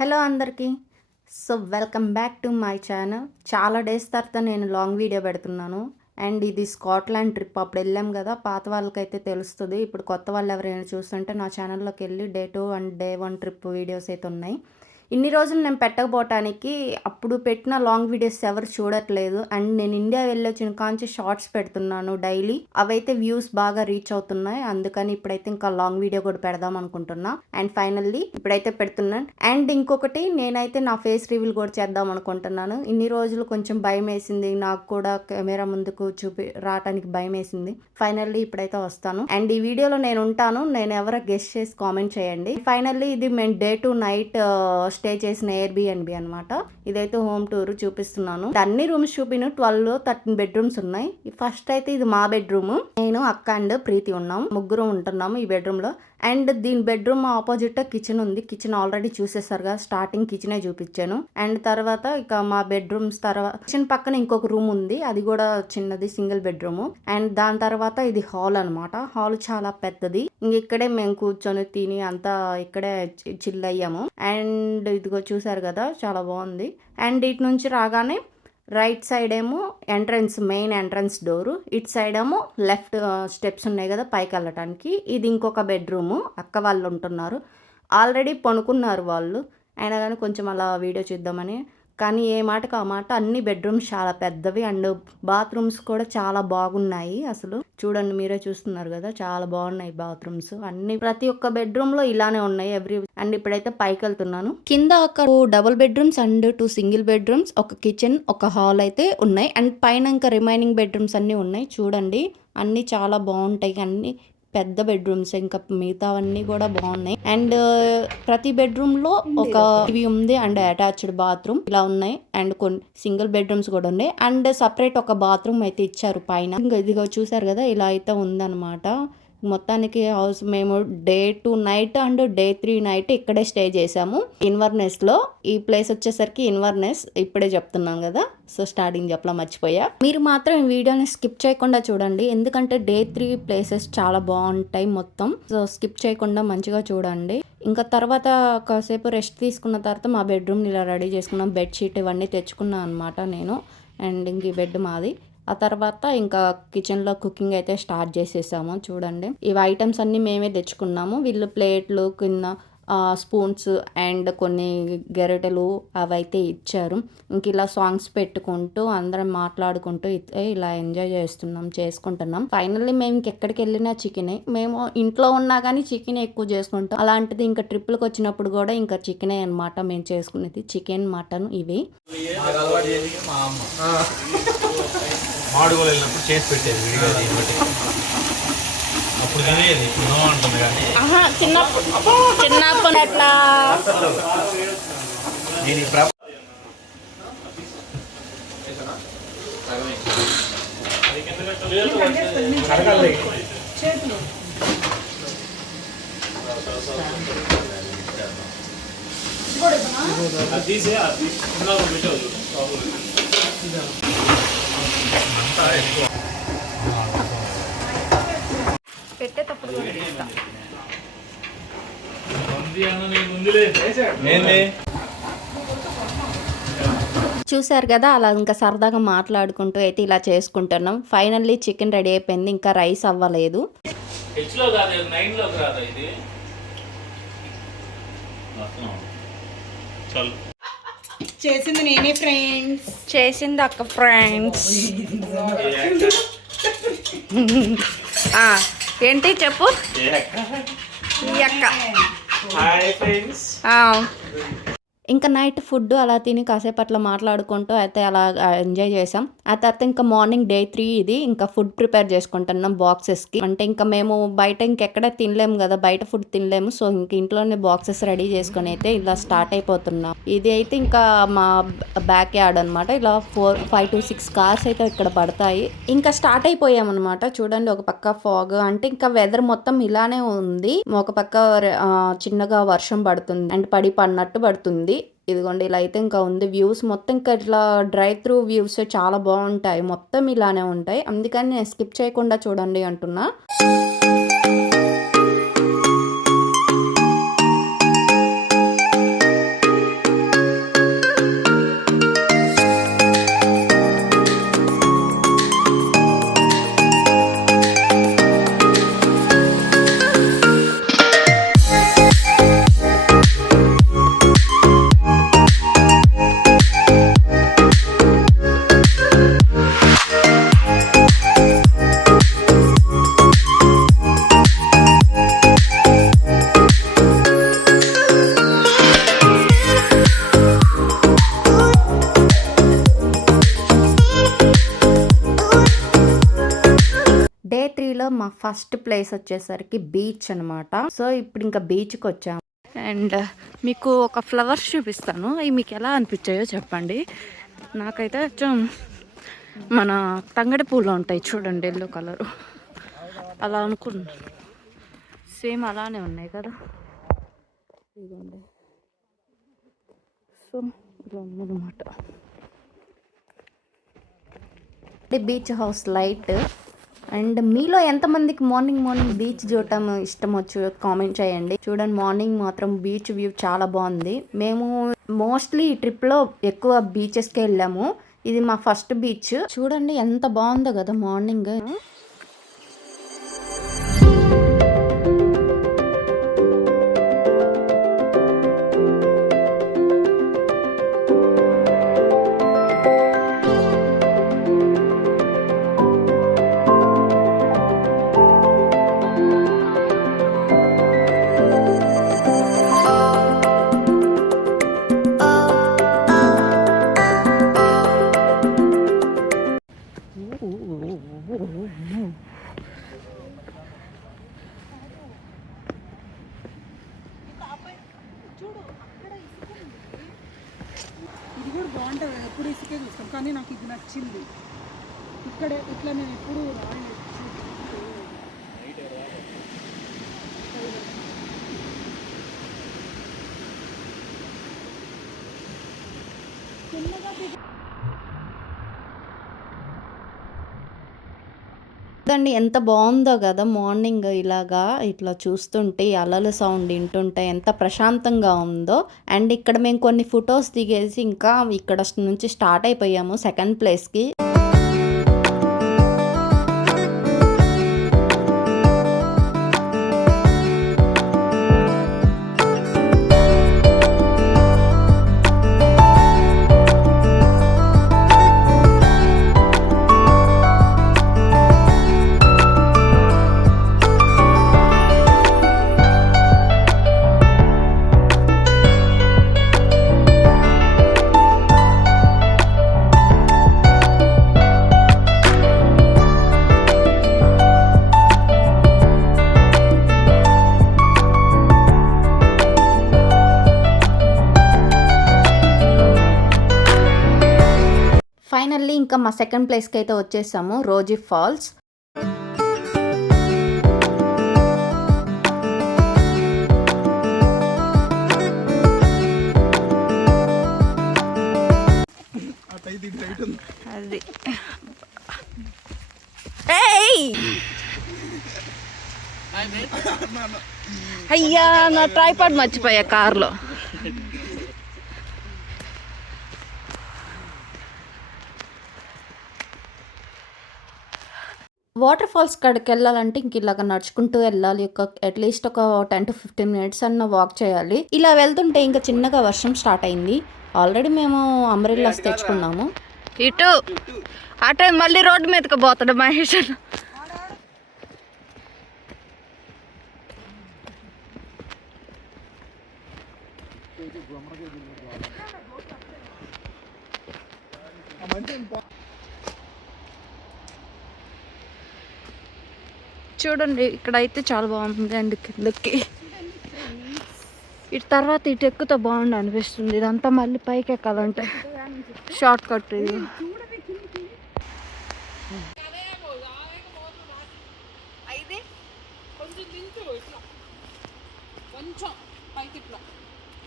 Hello అందరికీ. Welcome back to my channel. చాలా days తర్వాత నేను లాంగ్ వీడియో పెడుతున్నాను. అండ్ ఇది స్కాట్లాండ్ ట్రిప్. అప్పుడు వెళ్ళాం కదా, పాత వాళ్ళకైతే తెలుస్తుంది. ఇప్పుడు కొత్త వాళ్ళు ఎవరైనా చూస్తుంటే నా ఛానల్లోకి వెళ్ళి day 2 and day 1 trip videos అయితే ఉన్నాయి. ఇన్ని రోజులు నేను పెట్టకపోవటానికి అప్పుడు పెట్టిన లాంగ్ వీడియోస్ ఎవరు చూడట్లేదు. అండ్ నేను ఇండియా వెళ్ళొచ్చిన కాంచి షార్ట్స్ పెడుతున్నాను డైలీ. అవైతే వ్యూస్ బాగా రీచ్ అవుతున్నాయి. అందుకని ఇప్పుడైతే ఇంకా లాంగ్ వీడియో కూడా పెడదాం అనుకుంటున్నా. అండ్ ఫైనల్లీ ఇప్పుడైతే పెడుతున్నాను. అండ్ ఇంకొకటి, నేనైతే నా ఫేస్ రివీల్ కూడా చేద్దాం అనుకుంటున్నాను. ఇన్ని రోజులు కొంచెం భయం వేసింది, నాకు కూడా కెమెరా ముందుకు రావటానికి భయం వేసింది. ఫైనల్లీ ఇప్పుడైతే వస్తాను. అండ్ ఈ వీడియోలో నేను ఉంటాను. నేను ఎవరో గెస్ట్ చేసి కామెంట్ చేయండి. ఫైనల్లీ ఇది మేము డే 2 నైట్ స్టే చేసిన ఎయిర్బిఎన్బి అనమాట. ఇదైతే హోమ్ టూర్ చూపిస్తున్నాను. అన్ని రూమ్స్ చూపిన 12-13 బెడ్రూమ్స్ ఉన్నాయి. ఫస్ట్ అయితే ఇది మా బెడ్రూమ్. నేను, అక్క అండ్ ప్రీతి ఉన్నాం. ముగ్గురు ఉంటున్నాము ఈ బెడ్రూమ్ లో. అండ్ దీని బెడ్రూమ్ ఆపోజిట్ కిచెన్ ఉంది. కిచెన్ ఆల్రెడీ చూసేసారు కదా, స్టార్టింగ్ కిచెనే చూపించాను. అండ్ తర్వాత ఇక మా బెడ్రూమ్స్ తర్వాత కిచెన్ పక్కన ఇంకొక రూమ్ ఉంది, అది కూడా చిన్నది, సింగిల్ బెడ్రూమ్. అండ్ దాని తర్వాత ఇది హాల్ అనమాట. హాల్ చాలా పెద్దది. ఇంక ఇక్కడే మేము కూర్చొని తిని అంతా ఇక్కడే చిల్ అయ్యాము. అండ్ ఇదిగో చూసారు కదా, చాలా బాగుంది. అండ్ ఇటు నుంచి రాగానే రైట్ సైడ్ ఏమో ఎంట్రన్స్, మెయిన్ ఎంట్రన్స్ డోరు. ఇటు సైడ్ ఏమో లెఫ్ట్ స్టెప్స్ ఉన్నాయి కదా పైకి వెళ్ళటానికి. ఇది ఇంకొక బెడ్రూము. అక్క వాళ్ళు ఉంటున్నారు. ఆల్రెడీ పనుకున్నారు వాళ్ళు, అయినా కానీ కొంచెం అలా వీడియో చూద్దామని. కానీ ఏ మాటకు ఆ మాట, అన్ని బెడ్రూమ్స్ చాలా పెద్దవి. అండ్ బాత్రూమ్స్ కూడా చాలా బాగున్నాయి. అసలు చూడండి, మీరే చూస్తున్నారు కదా, చాలా బాగున్నాయి బాత్రూమ్స్ అన్ని. ప్రతి ఒక్క బెడ్రూమ్ లో ఇలానే ఉన్నాయి అండ్ ఇప్పుడైతే పైకి వెళ్తున్నాను. కింద ఒక 2 double bedrooms and 2 single bedrooms, ఒక కిచెన్, ఒక హాల్ అయితే ఉన్నాయి. అండ్ పైన ఇంకా రిమైనింగ్ బెడ్రూమ్స్ అన్ని ఉన్నాయి. చూడండి, అన్ని చాలా బాగుంటాయి. అన్ని పెద్ద బెడ్రూమ్స్, ఇంకా మిగతావన్నీ కూడా బాగున్నాయి. అండ్ ప్రతి బెడ్రూమ్ లో ఒక టీవీ ఉంది అండ్ అటాచ్డ్ బాత్రూమ్ ఇలా ఉన్నాయి. అండ్ కొన్ని సింగిల్ బెడ్రూమ్స్ కూడా ఉన్నాయి. అండ్ సపరేట్ ఒక బాత్రూమ్ అయితే ఇచ్చారు పైన. ఇంకా ఇదిగో చూసారు కదా, ఇలా అయితే ఉందన్నమాట. మొత్తానికి హౌస్ మేము day 2 night and day 3 night ఇక్కడే స్టే చేసాము, ఇన్వర్నెస్ లో. ఈ ప్లేస్ వచ్చేసరికి ఇన్వర్నెస్, ఇప్పుడే చెప్తున్నాను కదా, సో స్టార్టింగ్ చెప్పలా మర్చిపోయా. మీరు మాత్రం ఈ వీడియోని స్కిప్ చేయకుండా చూడండి, ఎందుకంటే డే 3 ప్లేసెస్ చాలా బాగుంటాయి మొత్తం. సో స్కిప్ చేయకుండా మంచిగా చూడండి. ఇంకా తర్వాత కాసేపు రెస్ట్ తీసుకున్న తర్వాత మా బెడ్రూమ్ ఇలా రెడీ చేసుకున్నాం. బెడ్షీట్ ఇవన్నీ తెచ్చుకున్నాను అనమాట నేను. అండ్ ఇంక ఈ బెడ్ మాది. ఆ తర్వాత ఇంకా కిచెన్లో కుకింగ్ అయితే స్టార్ట్ చేసేసాము. చూడండి, ఇవి ఐటమ్స్ అన్నీ మేమే తెచ్చుకున్నాము. వీళ్ళు ప్లేట్లు, కింద స్పూన్స్ అండ్ కొన్ని గెరటెలు అవైతే ఇచ్చారు. ఇంక ఇలా సాంగ్స్ పెట్టుకుంటూ అందరం మాట్లాడుకుంటూ ఇలా ఎంజాయ్ చేసుకుంటున్నాం. ఫైనల్లీ మేము ఇంకెక్కడికి వెళ్ళినా చికెనే. మేము ఇంట్లో ఉన్నా కానీ చికెన్ ఎక్కువ చేసుకుంటాం. అలాంటిది ఇంకా ట్రిప్లకు వచ్చినప్పుడు కూడా ఇంకా చికెనే అనమాట మేము చేసుకునేది. చికెన్, మటన్ ఇవి. మాడుగోలు వెళ్ళినప్పుడు చేసి పెట్టేది విడిగా, అప్పుడు తినేది. ఇప్పుడు అంటుంది కానీ చిన్నప్పుడు అట్లా దీని తీసే పెట్టేటప్పుడు చూసారు కదా, అలా ఇంకా సరదాగా మాట్లాడుకుంటూ అయితే ఇలా చేసుకుంటున్నాం. ఫైనల్లీ చికెన్ రెడీ అయిపోయింది, ఇంకా రైస్ అవ్వలేదు. చేసింది నేనే ఫ్రెండ్స్, చేసింది అక్క ఫ్రెండ్స్. ఏంటి చెప్పు. ఈ అక్క ఇంకా నైట్ ఫుడ్ అలా తిని కాసేపు అట్లా మాట్లాడుకుంటూ అయితే అలా ఎంజాయ్ చేసాం. ఆ తర్వాత ఇంకా మార్నింగ్ డే 3 ఇది. ఇంకా ఫుడ్ ప్రిపేర్ చేసుకుంటున్నాం బాక్సెస్కి. అంటే ఇంకా మేము బయట ఇంకెక్కడ తినలేము కదా, బయట ఫుడ్ తినలేము. సో ఇంక ఇంట్లోనే బాక్సెస్ రెడీ చేసుకుని అయితే ఇలా స్టార్ట్ అయిపోతున్నాం. ఇది అయితే ఇంకా మా బ్యాక్ యార్డ్ అనమాట. ఇలా 5 to 6 కార్స్ అయితే ఇక్కడ పడతాయి. ఇంకా స్టార్ట్ అయిపోయామన్నమాట. చూడండి, ఒక పక్క ఫాగ్, అంటే ఇంకా వెదర్ మొత్తం ఇలానే ఉంది. ఒక పక్క చిన్నగా వర్షం పడుతుంది అండ్ పడినట్టు పడుతుంది. ఇదిగోండి, ఇలా అయితే ఇంకా ఉంది. వ్యూస్ మొత్తం ఇంకా ఇట్లా డ్రైవ్ త్రూ వ్యూస్ చాలా బాగుంటాయి. మొత్తం ఇలానే ఉంటాయి. అందుకని నేను స్కిప్ చేయకుండా చూడండి అంటున్నా. ఫస్ట్ ప్లేస్ వచ్చేసరికి బీచ్ అనమాట. సో ఇప్పుడు ఇంకా బీచ్కి వచ్చాము. అండ్ మీకు ఒక ఫ్లవర్స్ చూపిస్తాను, అవి మీకు ఎలా అనిపించాయో చెప్పండి. నాకైతే కొంచెం మన తంగడి పూలు ఉంటాయి చూడండి, ఎల్లో కలరు, అలా అనుకున్నాను. సేమ్ అలానే ఉన్నాయి కదా, ఇదిగోండి. సో ఇలా ఉందన్నమాట. Beach house light. అండ్ మీలో ఎంతమందికి మార్నింగ్ బీచ్ చూడటం ఇష్టం వచ్చు కామెంట్ చేయండి. చూడండి, మార్నింగ్ మాత్రం బీచ్ వ్యూ చాలా బాగుంది. మేము మోస్ట్లీ ఈ ట్రిప్లో ఎక్కువ బీచెస్కే వెళ్ళాము. ఇది మా ఫస్ట్ బీచ్. చూడండి ఎంత బాగుందో కదా మార్నింగ్. ఇది కూడా బాగుంటుంది, ఎప్పుడు ఇసుకే చూస్తాం, కానీ నాకు ఇది నచ్చింది. ఇక్కడ ఇట్లా నేను ఎప్పుడు రాలేదు. చూడండి ఎంత బాగుందో కదా మార్నింగ్. ఇట్లా చూస్తుంటే అలల సౌండ్ వింటుంటే ఎంత ప్రశాంతంగా ఉందో. అండ్ ఇక్కడ మేము కొన్ని ఫొటోస్ దిగేసి ఇంకా ఇక్కడ నుంచి స్టార్ట్ అయిపోయాము సెకండ్ ప్లేస్కి. ఫైనల్లీ ఇంకా మా సెకండ్ ప్లేస్కి అయితే వచ్చేసాము, రోజీ ఫాల్స్. అది అయ్యా, నా ట్రైపాడ్ మర్చిపోయా కార్లో. వాటర్ ఫాల్స్ కాడికి వెళ్ళాలంటే ఇంక ఇలాగ నడుచుకుంటూ వెళ్ళాలి. అట్లీస్ట్ ఒక 10 to 15 minutes అన్న వాక్ చేయాలి. ఇలా వెళ్తుంటే ఇంకా చిన్నగా వర్షం స్టార్ట్ అయింది. ఆల్రెడీ మేము అంబ్రెల్లాస్ తెచ్చుకున్నాము. ఇటు అటే మళ్ళీ రోడ్డు మీదకి పోతాడు మహేష్. చూడండి ఇక్కడైతే చాలా బాగుంది. అండ్ కిందకి ఇటు తర్వాత ఇటు ఎక్కుతో బాగుంది అనిపిస్తుంది. ఇదంతా మళ్ళీ పైకి ఎక్కాలంటే షార్ట్ కట్ ఇది.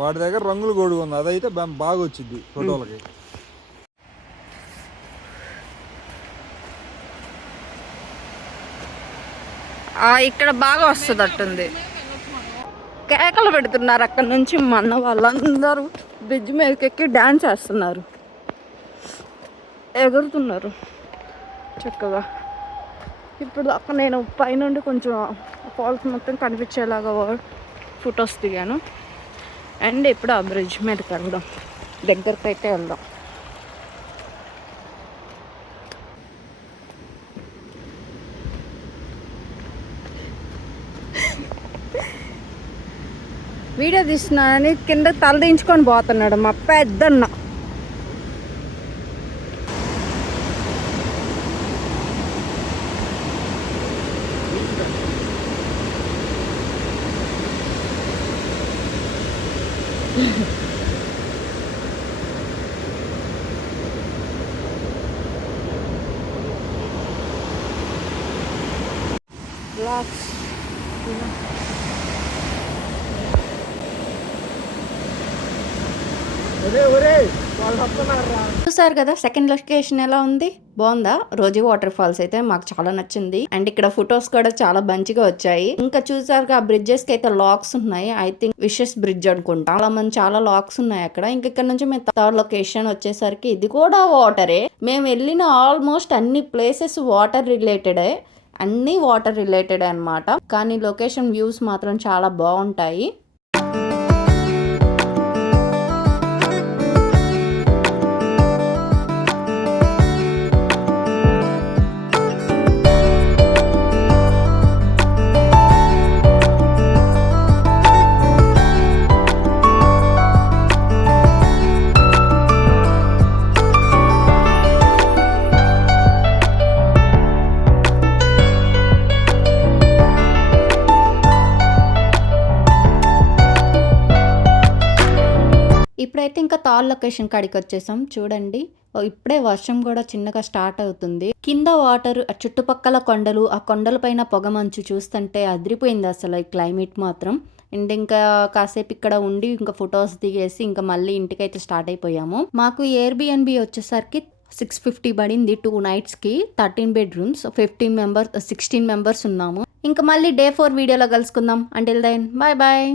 వాటి దగ్గర రంగులు గొడుగు ఉంది, అదైతే బాగా వచ్చింది ఫోటోలకి. ఇక్కడ బాగా వస్తుంది అట్టుంది. కేకలు పెడుతున్నారు అక్కడ నుంచి మన వాళ్ళందరూ. బ్రిడ్జ్ మీదకి ఎక్కి డ్యాన్స్ చేస్తున్నారు, ఎగురుతున్నారు చక్కగా. ఇప్పుడు అక్కడ నేను పైనుండి కొంచెం ఫాల్స్ మొత్తం కనిపించేలాగా ఫొటోస్ దిగాను. అండ్ ఇప్పుడు ఆ బ్రిడ్జ్ మీదకి వెళ్దాం, దగ్గరికి అయితే వెళ్దాం. వీడియో తీస్తున్నానని కింద తలదించుకొని పోతున్నాడు మా పెద్దన్న. చూసారు కదా సెకండ్ లొకేషన్ ఎలా ఉంది, బాగుందా? రోజీ వాటర్ ఫాల్స్ అయితే మాకు చాలా నచ్చింది. అండ్ ఇక్కడ ఫొటోస్ కూడా చాలా మంచిగా వచ్చాయి. ఇంకా చూసారు ఆ బ్రిడ్జెస్ కి అయితే లాక్స్ ఉన్నాయి. ఐ థింక్ విషెస్ బ్రిడ్జ్ అనుకుంటా. చాలా లాక్స్ ఉన్నాయి అక్కడ. ఇంక ఇక్కడ నుంచి మేము థర్డ్ లొకేషన్ వచ్చేసరికి ఇది కూడా వాటరే. మేము వెళ్ళిన ఆల్మోస్ట్ అన్ని ప్లేసెస్ వాటర్ రిలేటెడే, అన్ని వాటర్ రిలేటెడ్ అన్నమాట. కానీ లొకేషన్ వ్యూస్ మాత్రం చాలా బాగుంటాయి. ఇప్పుడైతే ఇంకా థర్డ్ లొకేషన్ కాడికి వచ్చేసాం. చూడండి ఇప్పుడే వర్షం కూడా చిన్నగా స్టార్ట్ అవుతుంది. కింద వాటర్, చుట్టుపక్కల కొండలు, ఆ కొండల పైన పొగ మంచు చూస్తుంటే అదిరిపోయింది అసలు ఈ క్లైమేట్ మాత్రం. అండ్ ఇంకా కాసేపు ఇక్కడ ఉండి ఇంకా ఫొటోస్ దిగేసి ఇంకా మళ్ళీ ఇంటికైతే స్టార్ట్ అయిపోయాము. మాకు ఎయిర్బిఎన్బి వచ్చేసరికి 650 పడింది 2 nights కి. 13 bedrooms, 16 members ఉన్నాము. ఇంకా మళ్ళీ డే 4 వీడియోలో కలుసుకుందాం. Until then bye bye.